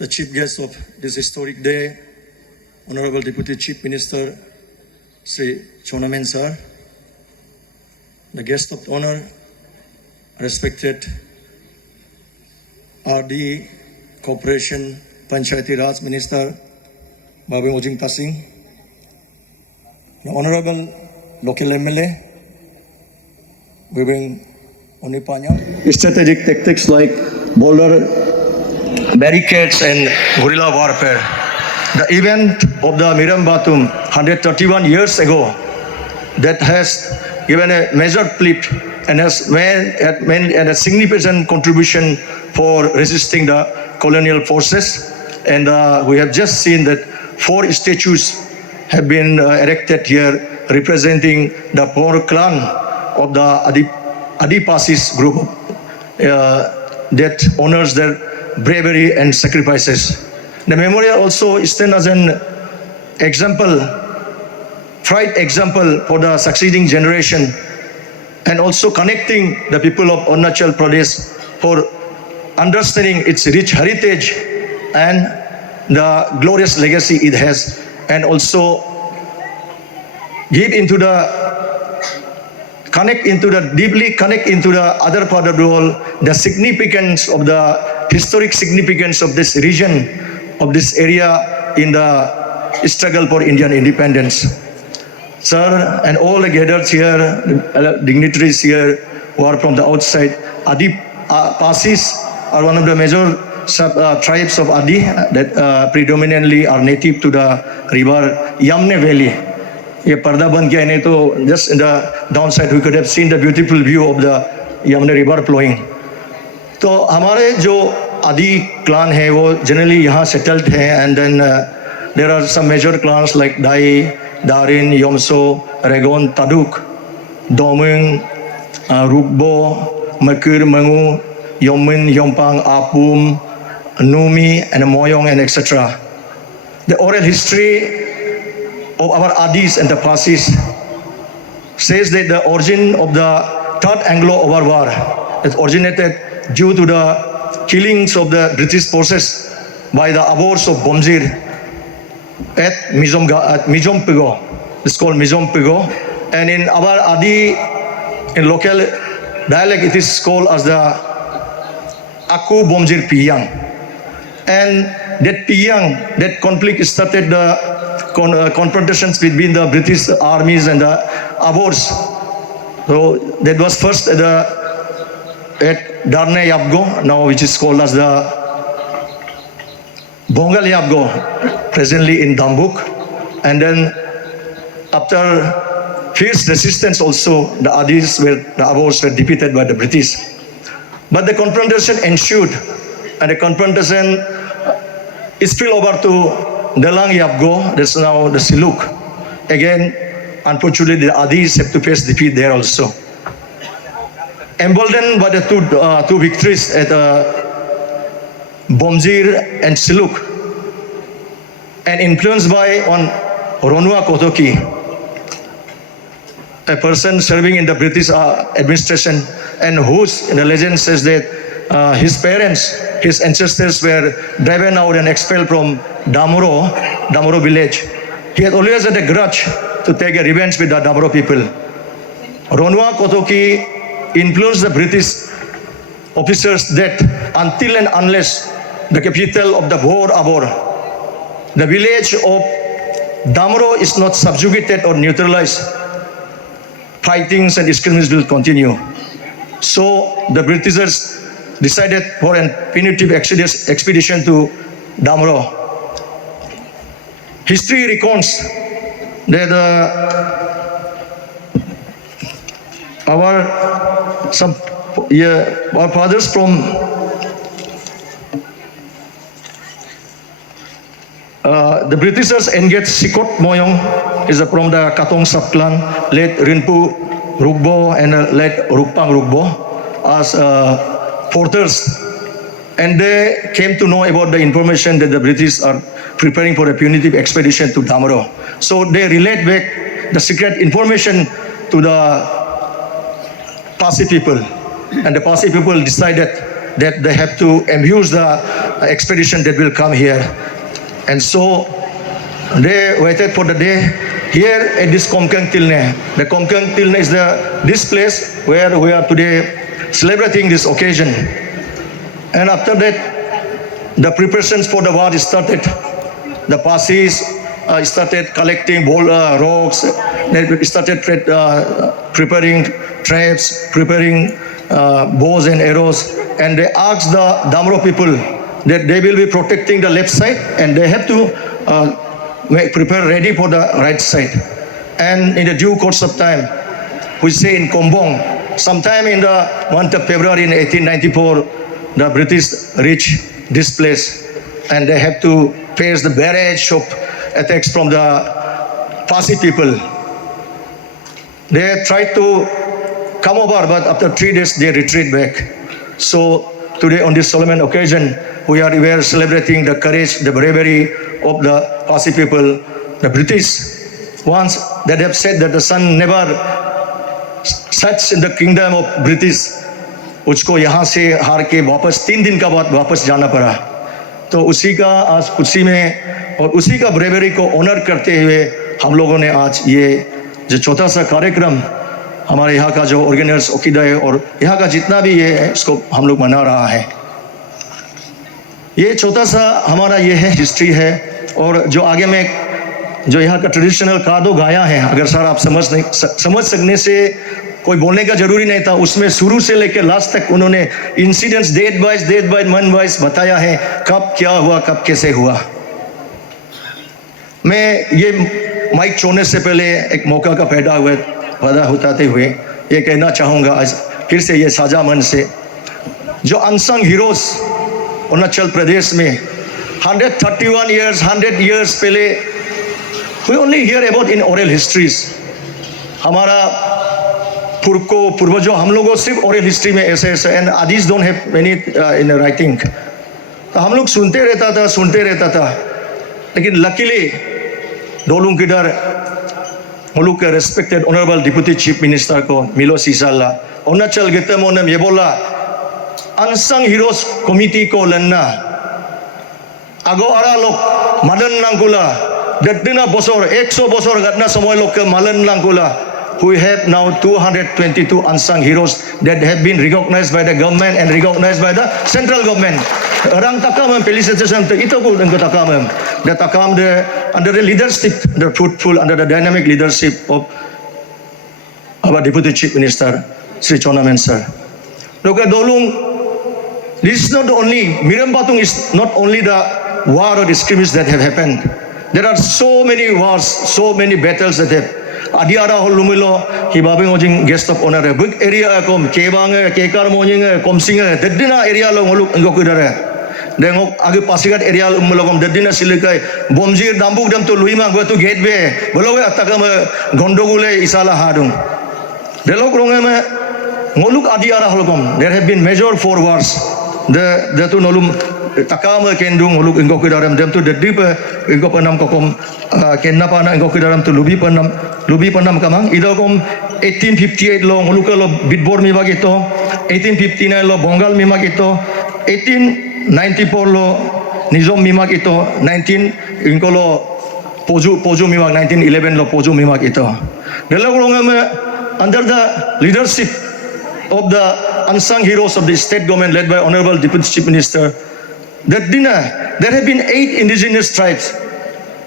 the chief guest of this historic day, Honorable Deputy Chief Minister, Sri Chonamen Sir, the guest of honor, respected RD Corporation Panchayati Raj Minister, Babu Mojing Tasing, the Honorable Local MLA, Viveng Onipanya. Strategic tactics like boulder barricades and guerrilla warfare. The event of the Mirem Batum 131 years ago that has given a major flip and has made a significant contribution for resisting the colonial forces. And we have just seen that 4 statues have been erected here representing the 4 clan of the Adivasis group that honors their bravery and sacrifices. The memorial also stands as an example, bright example for the succeeding generation, and also connecting the people of Arunachal Pradesh for understanding its rich heritage and the glorious legacy it has, and also deeply connect into the other part of the world, the significance of the historic significance of this region, of this area in the struggle for Indian independence. Sir, and all the gathered here, dignitaries here who are from the outside, Adivasis are one of the major tribes of Adi that predominantly are native to the river Yamne Valley. ये पर्दा बन गया नहीं तो just in the downside we could have seen the beautiful view of the Yamuna river flowing. तो हमारे जो आदि clan है वो generally यहाँ settled है, and then there are some major clans like Dai, Darin, Yomso, Regon, Taduk, Domung, Rukbo, Makir, Mangu, Yomin, Yompang, Apum, Numi, and Moyong, and etc. The oral history of our Adis and the Pasis says that the origin of the Third Anglo-Boer War is originated due to the killings of the British forces by the Abours of Bomzir at Mijompego. It's called Mijompego, and in our Adi, in local dialect, it is called as the Aku Bomzir Piyang. And that Piyang, that conflict started the confrontations between the British armies and the Abours. So that was first at Darne Yabgo, now which is called as the Bongal Yabgo, presently in Dambuk. And then after fierce resistance also, the Abours were defeated by the British. But the confrontation ensued, and the confrontation is spilled over to Dalang Yabgo, that's now the Siluk. Again, unfortunately, the Adis have to face defeat there also. Emboldened by the two victories at Bomzir and Siluk, and influenced by Ronua Kotoki, a person serving in the British administration, and whose the legend says that his parents, his ancestors were driven out and expelled from Damoro village. He had always had a grudge to take a revenge with the Damoro people. Ronua Kotoki influenced the British officers that until and unless the capital of the Boer Abor, the village of Damoro is not subjugated or neutralized, fightings and skirmishes will continue. So the Britishers decided for a punitive expedition to Damro. History recounts that our fathers from the Britishers engaged Sikot Moyong, is from the Katong subclan, late Rinpu Rugbo and late Rukpang Rugbo as porters, and they came to know about the information that the British are preparing for a punitive expedition to Damro. So they relayed back the secret information to the Pasi people, and the Pasi people decided that they have to amuse the expedition that will come here. And so they waited for the day here at this Komkang Tilne. The Komkang Tilne is this place where we are today celebrating this occasion. And after that, the preparations for the war started. The Parsis started collecting rocks. They started preparing traps, preparing bows and arrows. And they asked the Damro people that they will be protecting the left side and they have to prepare ready for the right side. And in the due course of time, we say in Kombong, sometime in the month of February in 1894, the British reached this place and they have to face the barrage of attacks from the Parsi people. They tried to come over, but after 3 days they retreat back. So today on this solemn occasion, we are celebrating the courage, the bravery of the Parsi people. The British ones that have said that the sun never sets in the kingdom of British, उसको यहाँ से हार के वापस 3 दिन का बाद वापस जाना पड़ा. तो उसी का आज उसी में और उसी का ब्रेवरी को ऑनर करते हुए हम लोगों ने आज ये जो छोटा सा कार्यक्रम हमारे यहाँ का जो ऑर्गेनाइजर्स ओकिदा है और यहाँ का जितना भी ये है इसको हम लोग मना रहा है. ये छोटा सा हमारा ये है हिस्ट्री है और जो आगे में जो यहाँ का ट्रेडिशनल कादो गाया है, अगर सर आप समझ सकने से कोई बोलने का जरूरी नहीं था. उसमें शुरू से लेकर लास्ट तक उन्होंने incidents date by month wise बताया है, कब क्या हुआ, कब कैसे हुआ. मैं ये माइक छोड़ने से पहले एक मौका का पैदा होते हुए ये कहना चाहूँगा आज फिर से ये साझा मन से, जो अनसंग हीरोज अरुणाचल प्रदेश में 131 years, 100 years पहले we only hear about in oral histories. हमारा पूर्वजों हम लोगों सिर्फ ओरल हिस्ट्री में ऐसे and others don't have many in writing. तो हम लोग सुनते रहता था. लेकिन लकीली डोलुंग किधर हम लोग के respected honourable deputy chief minister को मिलो सीसाला अरुणाचल गीते मोने ये बोला अनसंग हीरोज कमिटी को लन्ना आगो आरा लोग मदन नांगुला दत्तिना बसोर 100 बसोर घटना समय लोग के Madan नांगुला. We have now 222 unsung heroes that have been recognized by the government and recognized by the central government. Orang takam felicitation to itu ko deng takam. The takam under the leadership, the fruitful under the dynamic leadership of our Deputy Chief Minister Sri Chonamen sir. Look at Dolung. This is not only Mirem Batum is not only the war or the skirmishes that have happened. There are so many wars, so many battles that have. Adiara holumilo hibabing ojing guest of honor big area kom kebang kekar mojing komsing dedina area lo ngoluk ngokudare dengok age pasigat area umulogom dedina silikai bomjir dambuk dam to luima go to gateway bolowe atakam gondogule isala hadung delok rongeme ngoluk adiara holgom. There have been major 4 wars. The tu nolum takama kendung ngoluk ngokudaram dem tu dedip ngopanam kokom kenapa na ngokudaram tu lubi panam kamang idokom 1858 lo ngoluka lo bidbor mimag ito, 1859 lo bongal mimag ito, 1894 lo nizom mimag ito, 19 lo poju mimag, 1911 lo poju mimag ito. Under the leadership of the unsung heroes of the state government led by Honorable Deputy Chief Minister, there have been 8 indigenous tribes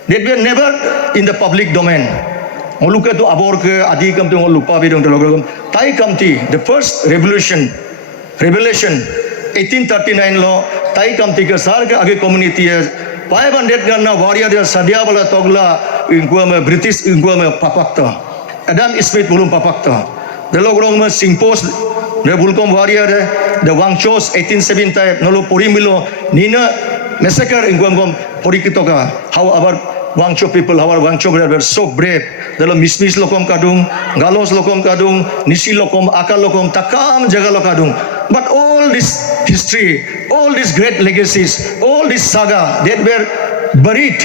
that were never in the public domain. Ngoluka tu abor ke adi kam tu lupa bidong tu logam. Tai kamti the first revelation 1839 lo tai kamti ke sar ke age community है 500 ganna warrior ya sadia bala togla ingkua me British ingkua me papakta Adam Smith bulum papakta the logrong me singpos the bulkom warrior the Wangchos 1870 type nolo porimilo nina massacre ingkua kom porikitoka how our Wangcho people, our Wangcho brothers were so brave. Dalo mismis lokom kadung, galos lokom kadung, nisi lokom, akal lokom, takam jaga lokadung. But all this history, all these great legacies, all this saga that were buried.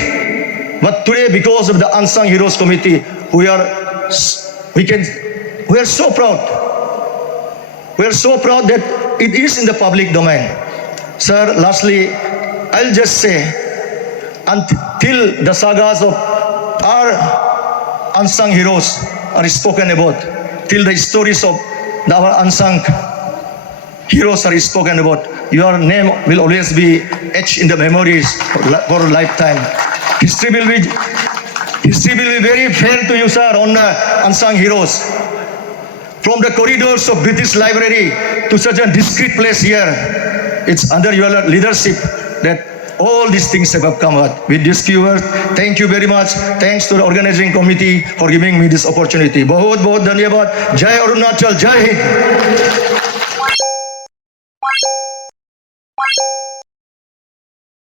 But today, because of the unsung heroes committee, we are so proud. We are so proud that it is in the public domain. Sir, lastly, I'll just say, until the sagas of our unsung heroes are spoken about, till the stories of our unsung heroes are spoken about, your name will always be etched in the memories for a lifetime. History will be very fair to you, sir, on unsung heroes. From the corridors of British Library to such a discreet place here, it's under your leadership that all these things have come out. With this few words, thank you very much. Thanks to the organizing committee for giving me this opportunity. बहुत बहुत धन्यवाद. Jai Arunachal, Jai Hind.